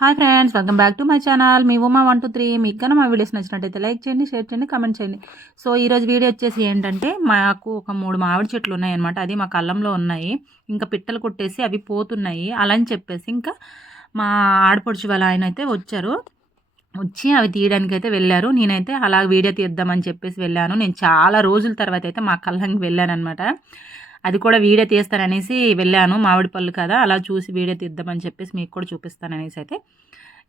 Hi friends welcome back to my channel me Uma one two three మీకు కన్నా మా videos నచ్చినట్టయితే లైక్ చేయండి షేర్ చేయండి కమెంట్ చేయండి. సో ఈరోజు వీడియో వచ్చేసి ఏంటంటే మాకు ఒక మూడు మామిడి చెట్లు ఉన్నాయన్నమాట. అది మా కళ్ళంలో ఉన్నాయి. ఇంకా పిట్టలు కొట్టేసి అవి పోతున్నాయి. అలా అని చెప్పేసి ఇంకా మా ఆడపడుచు వాళ్ళ ఆయన అయితే వచ్చారు. వచ్చి అవి తీయడానికి అయితే వెళ్ళారు. నేనైతే అలా వీడియో తీద్దామని చెప్పేసి వెళ్ళాను. నేను చాలా రోజుల తర్వాత అయితే మా కళ్ళంకి వెళ్ళాను అనమాట అది కూడా వీడియో తీస్తాననేసి వెళ్ళాను. మామిడి పళ్ళు కదా అలా చూసి వీడియో తీద్దామని చెప్పేసి మీకు కూడా చూపిస్తాననేసి అయితే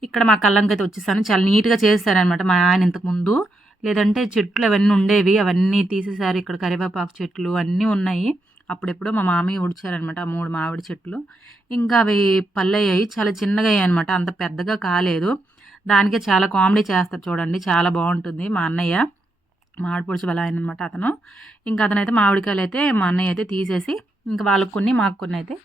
ఇక్కడ మా కళ్ళంకి అయితే వచ్చేసాను. చాలా నీట్గా చేస్తారనమాట మా ఆయన ఇంతకుముందు లేదంటే చెట్లు అవన్నీ ఉండేవి. అవన్నీ తీసేసారు. ఇక్కడ కరివేపాకు చెట్లు అన్నీ ఉన్నాయి. అప్పుడెప్పుడో మా మామయ్య ఉడిచారనమాట ఆ మూడు మామిడి చెట్లు. ఇంకా అవి పల్లయ్యాయి చాలా చిన్నగా అయ్యాయి అనమాట అంత పెద్దగా కాలేదు. దానికే చాలా కామెడీ చేస్తారు చూడండి. చాలా బాగుంటుంది మా అన్నయ్య. మా ఆడపడుచు ఆయన అనమాట అతను. ఇంకా అతనైతే మామిడికాయలు అయితే మా అన్నయ్య అయితే తీసేసి ఇంకా వాళ్ళకు కొన్ని మాకు కొన్ని అయితే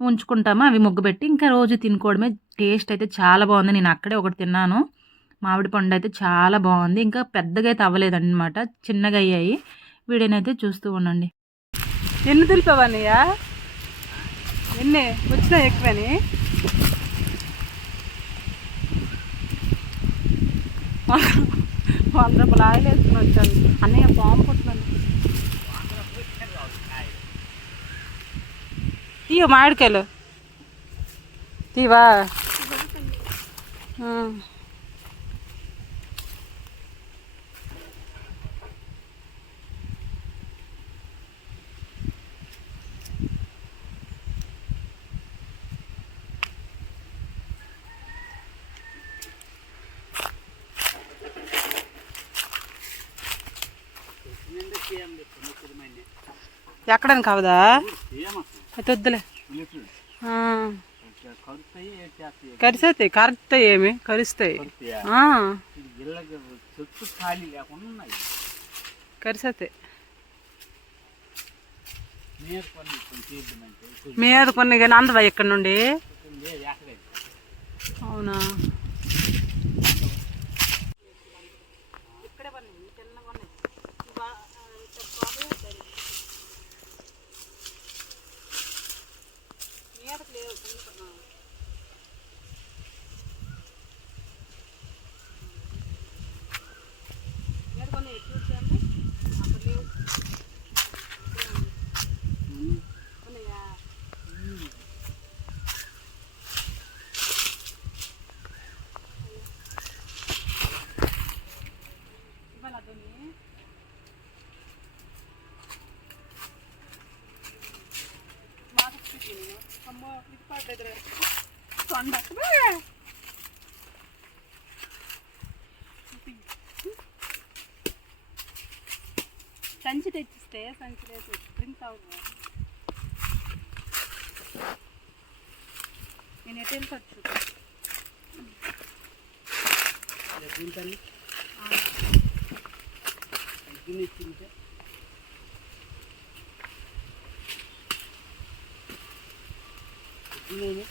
ఉంచుకుంటాము. అవి ముగ్గు పెట్టి ఇంకా రోజు తినుకోవడమే. టేస్ట్ అయితే చాలా బాగుంది. నేను అక్కడే ఒకటి తిన్నాను. మామిడి పండు అయితే చాలా బాగుంది. ఇంకా పెద్దగా అయితే అవ్వలేదన్నమాట. చిన్నగా అయ్యాయి. వీడియోనైతే చూస్తూ ఉండండి. ఎన్ని దులిపావన్నయ్యా ఎన్ని? వచ్చినా ఎక్కువని? వంద రూపాయలు ఆయిల్ వేసుకుని వచ్చాను. అన్నయ్య పాము పుట్టినాను తీయ మామిడికాయలు. తీవా ఆ. ఎక్కడానికి కావదా? అయితే వద్దులే. కరుస్తాయి ఏమి? కరుస్తాయి. చేద్దామంటే మీద కొన్ని కానీ అందవా ఇక్కడ నుండి? అవునా? సంచి తెచ్చిస్తే సంచి లేదు. డ్రింక్ నేను ఎటు వెళ్ళొచ్చు దీంతని దీన్ని తింటే దీని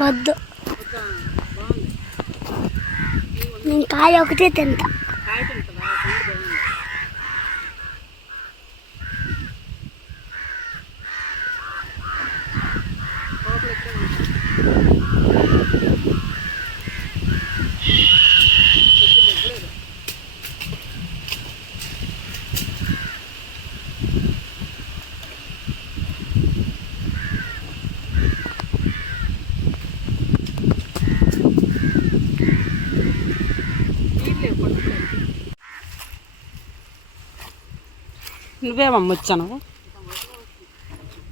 వద్దు నేను కాయ ఒకటే తింటా Thank you పండు బాగుంది లోపల ఇక్కడే ఉంది. చెట్టు మొగ్గలేదు. నీళ్ళే పట్టుకోలేదు. నువ్వేమమ్మ వచ్చాను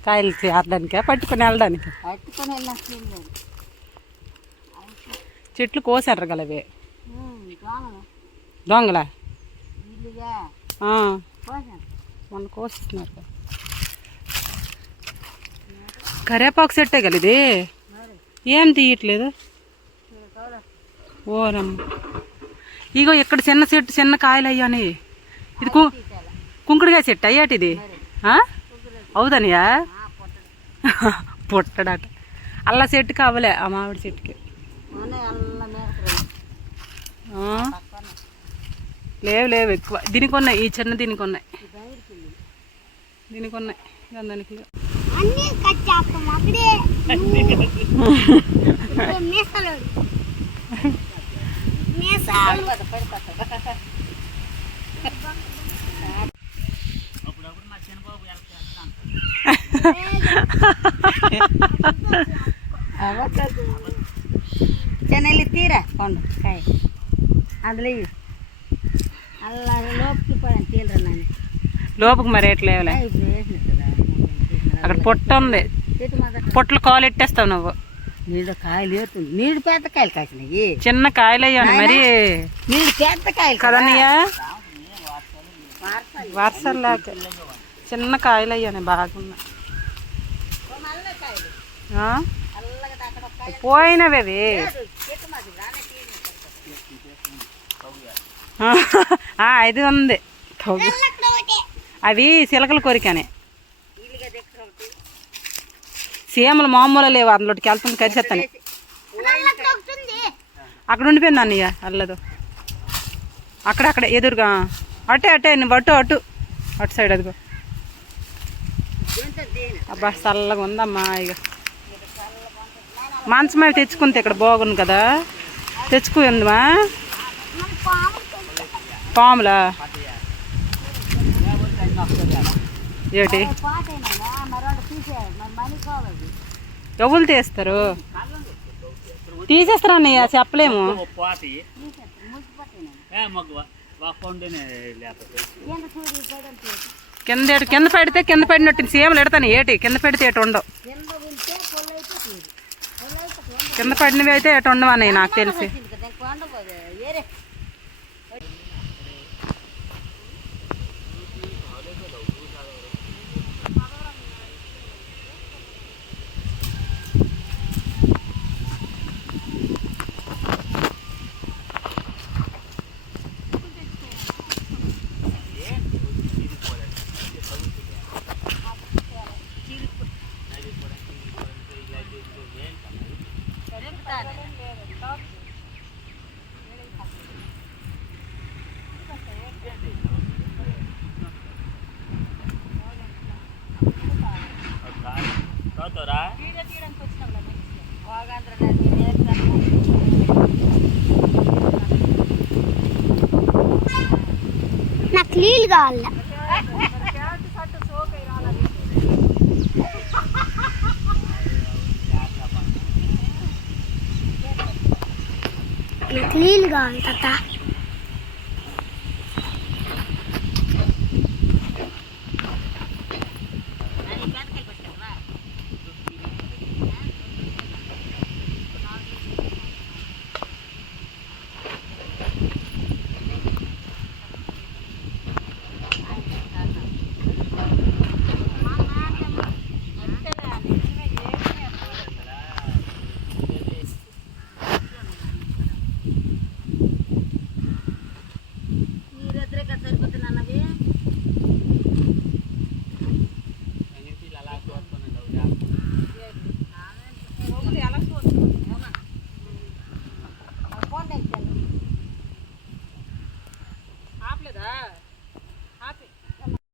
కాయలు తీరడానికా పట్టుకొని వెళ్ళడానికి? పట్టుకొని చెట్లు కోసారు గలవే. దొంగలా? మొన్న కోసిస్తున్నారు కదా. కరేపాకు సెట్టే కదా ఇది? ఏం తీయట్లేదు? ఓరమ్మ. ఇగో ఇక్కడ చిన్న చెట్టు చిన్న కాయలు అయ్యాని ఇది కు కుంకుడుగా చెట్టు అయ్యాటి ఇది? అవుదనియా పుట్టడాట. అల్ల చెట్టు కావలే ఆ మామిడి చెట్టుకి? లేవు లేవు ఎక్కువ. దీనికి ఉన్నాయి ఈ చిన్న దీనికి ఉన్నాయి దీనికి ఉన్నాయి అక్కడే మీసాలు మీసాలు అప్పుడప్పుడు మా చిన్నబాబు ఎలా చెన్నెల్లి తీరా పండు కాయ అందులో అలా లోపుకి పడని తీలరా నాన్న లోపుకు మరి కదా అక్కడ పొట్ట ఉంది. పొట్లు కాలు ఎట్టేస్తావు నువ్వు? నీళ్ళు కాయలు ఏరుతుంది నీళ్ళు పెద్ద కాయలు కాసినాయి. చిన్న కాయలు అయ్యాను మరి. నీళ్ళు పెద్ద కాయలు కదన్నయ్యా వర్షాలు లేక చిన్న కాయలు అయ్యాను బాగున్నాయి ఆ? పోయినవి అవి ఇది ఉంది. అవి సిలకల కోరికనే. సీమలు మామూలు లేవు అందులోకి వెళ్తుంది కరిసేస్తాను అక్కడ ఉండిపోయింది అన్నయ్య అల్లదు. అక్కడక్కడ ఎదురుగా. అటే అటే నువ్వు అటు అటు. అటు సైడ్ అదిగో. అబ్బా చల్లగా ఉందమ్మా ఇక. మంచం అవి తెచ్చుకుంటే ఇక్కడ బాగుంది కదా? తెచ్చుకుందమ్మా పాములా? ఏటి ఎవరు తీస్తారు? తీసేస్తారు అన్నయ్య? చెప్పలేము. కింద కింద పెడితే కింద పడినట్టు సేమలు ఎడతాను ఏటి? కింద పెడితే ఎటు ఉండవు. కింద పడినవి అయితే ఎటు ఉండవు నాకు తెలిసి. నాకు నీళ్ళు కావాల? నాకు నీళ్ళు కావాలి తాత.